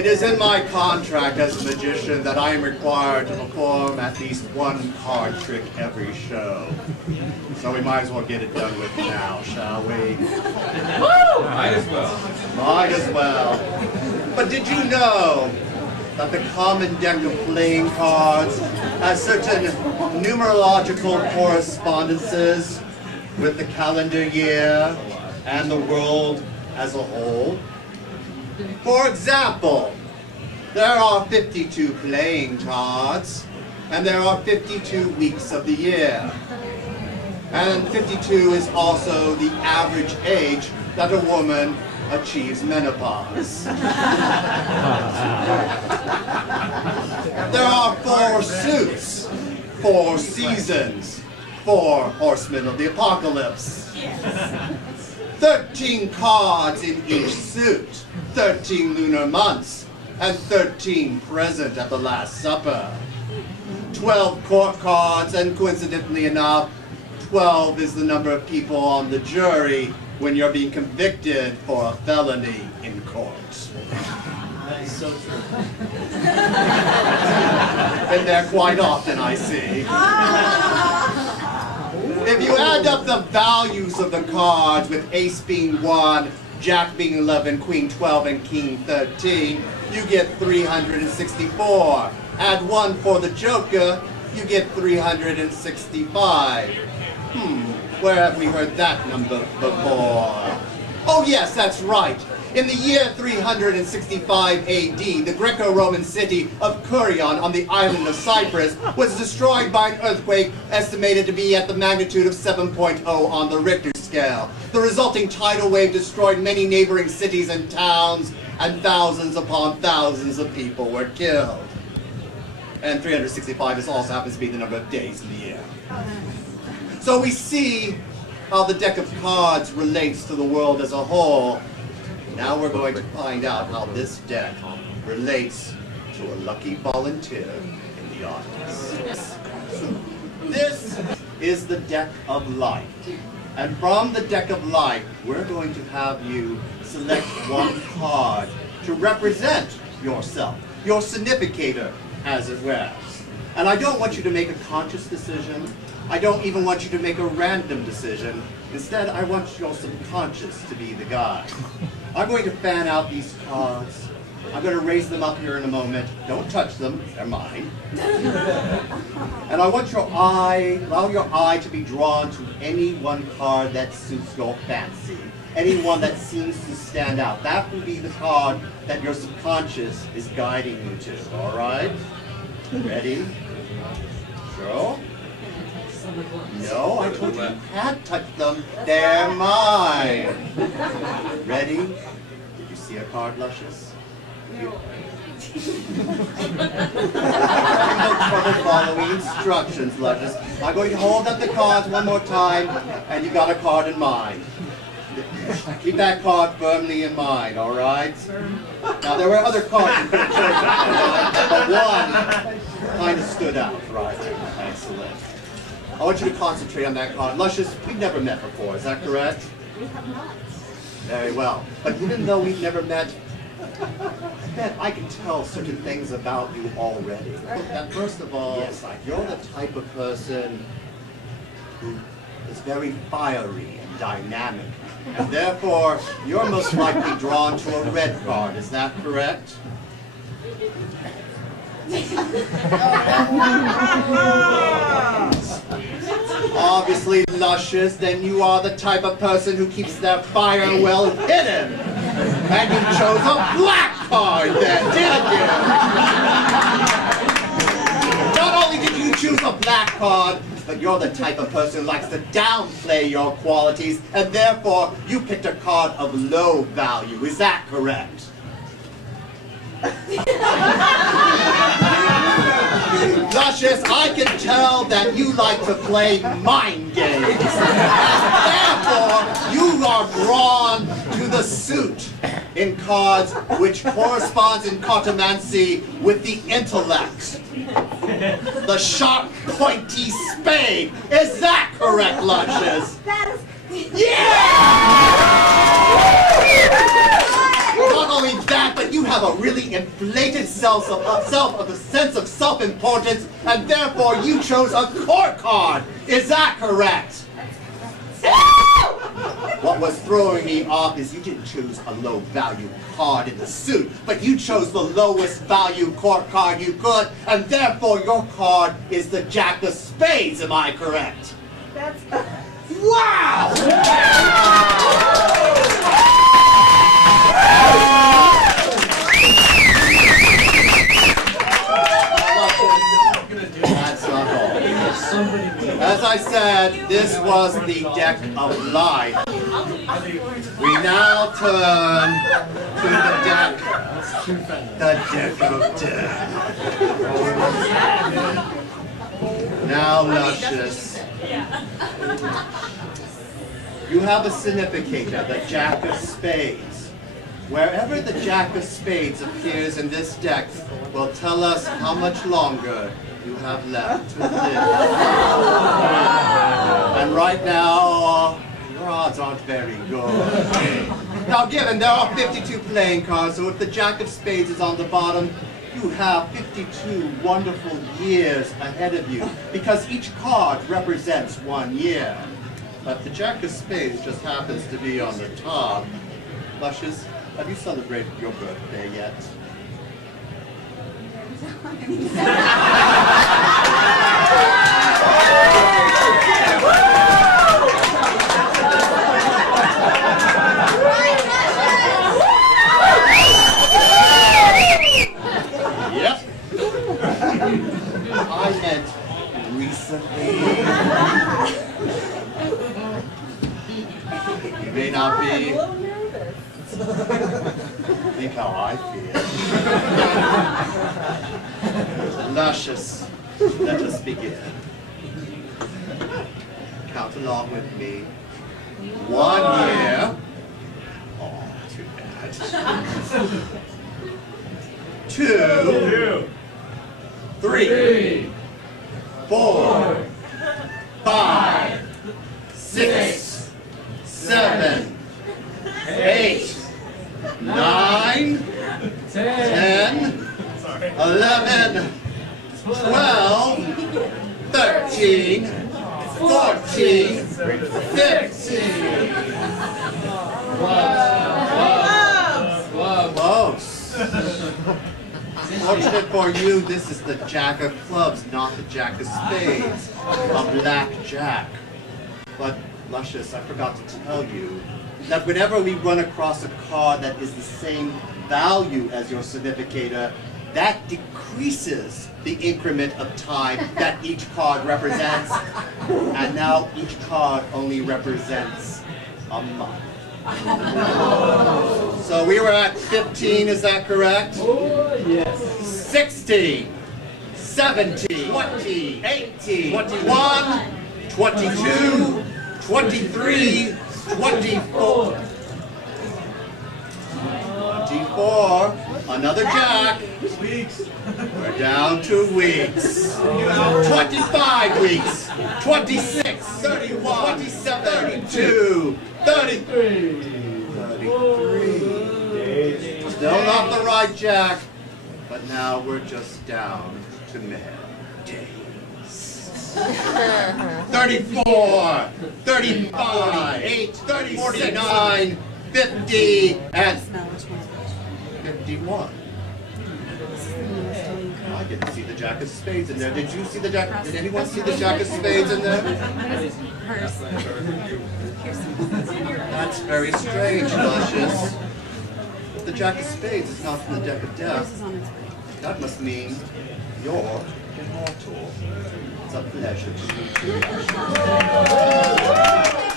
It is in my contract as a magician that I am required to perform at least one card trick every show. So we might as well get it done with now, shall we? Woo! Might as well. Might as well. But did you know that the common deck of playing cards has certain numerological correspondences with the calendar year and the world as a whole? For example, there are 52 playing cards, and there are 52 weeks of the year. And 52 is also the average age that a woman achieves menopause. There are 4 suits, 4 seasons, 4 horsemen of the apocalypse. 13 cards in each suit, 13 lunar months, and 13 present at the Last Supper. 12 court cards, and coincidentally enough, 12 is the number of people on the jury when you're being convicted for a felony in court. That is so true. Been there quite often, I see. If you add up the values of the cards, with ace being 1, jack being 11, queen 12, and king 13, you get 364. Add 1 for the joker, you get 365. Where have we heard that number before? Oh yes, that's right. In the year 365 AD, the Greco-Roman city of Kurion on the island of Cyprus was destroyed by an earthquake estimated to be at the magnitude of 7.0 on the Richter scale. The resulting tidal wave destroyed many neighboring cities and towns, and thousands upon thousands of people were killed. And 365 also happens to be the number of days in the year. So we see how the deck of cards relates to the world as a whole. Now we're going to find out how this deck relates to a lucky volunteer in the audience. This is the deck of life. And from the deck of life, we're going to have you select one card to represent yourself, your significator, as it were. And I don't want you to make a conscious decision. I don't even want you to make a random decision. Instead, I want your subconscious to be the guide. I'm going to fan out these cards. I'm going to raise them up here in a moment. Don't touch them, they're mine. And I want allow your eye to be drawn to any one card that suits your fancy. Any one that seems to stand out. That will be the card that your subconscious is guiding you to, all right? Ready? Sure? No, I told you can't touch them. They're mine. Ready? Did you see a card, Luscious? You no trouble following instructions, Luscious. I'm going to hold up the cards one more time, and you got a card in mind. Keep that card firmly in mind, all right? Now, there were other cards you could have chosen, but one kind of stood out, right? Excellent. I want you to concentrate on that card. Luscious, we've never met before, is that correct? We have not. Very well. But even though we've never met, I bet I can tell certain things about you already. That first of all, you're the type of person who is very fiery and dynamic. And therefore, you're most likely drawn to a red card. Is that correct? Obviously, Luscious, then you are the type of person who keeps their fire well hidden. And you chose a black card then, didn't you? Not only did you choose a black card, but you're the type of person who likes to downplay your qualities, and therefore you picked a card of low value. Is that correct? Luscious, I can tell that you like to play mind games. Therefore, you are drawn to the suit in cards which corresponds in cartomancy with the intellect. The sharp, pointy spade. Is that correct, Luscious? That is... Yeah! Not only that, but you have have a really inflated sense of self-importance, and therefore you chose a court card. Is that correct? What was throwing me off is you didn't choose a low-value card in the suit, but you chose the lowest value court card you could, and therefore your card is the Jack of Spades. Am I correct? That's... Wow! That's not all. As I said, this was the deck of life. We now turn to the deck of death. Now, Luscious, you have a significator, the Jack of Spades. Wherever the Jack of Spades appears in this deck will tell us how much longer you have left to live. And right now, your odds aren't very good. Now, given there are 52 playing cards, so if the Jack of Spades is on the bottom, you have 52 wonderful years ahead of you, because each card represents 1 year. But the Jack of Spades just happens to be on the top. Luscious, have you celebrated your birthday yet? Yep. I meant recently. You may not be. Think how I feel. Luscious, let us begin. Count along with me. 1 year. Oh, too bad. 2, 3, 4, 5, 6, 7, 8, 9, 10, 11, 12, 13, 14, 15. Close. Fortunate for you, this is the Jack of Clubs, not the Jack of Spades, a black jack. But, Luscious, I forgot to tell you that whenever we run across a card that is the same value as your significator, that decreases the increment of time that each card represents. And now each card only represents a month. So we were at 15, is that correct? Oh, yes. 16, 17, 20, 18, 21, 22, 23, 24. 24. Another jack. Weeks. We're down to weeks. 25 weeks. 26, 31, 27, 32, 33. 33. Still not the right jack, but now we're just down to male days. 34, 35, 8, 30, 49, 50, and 51. I didn't see the Jack of Spades in there. Did you see the Jack? Did anyone see the Jack of Spades in there? That's very strange, Luscious. If the Jack of Spades is not in the deck of death, that must mean you're immortal. It's a pleasure to meet you, Luscious.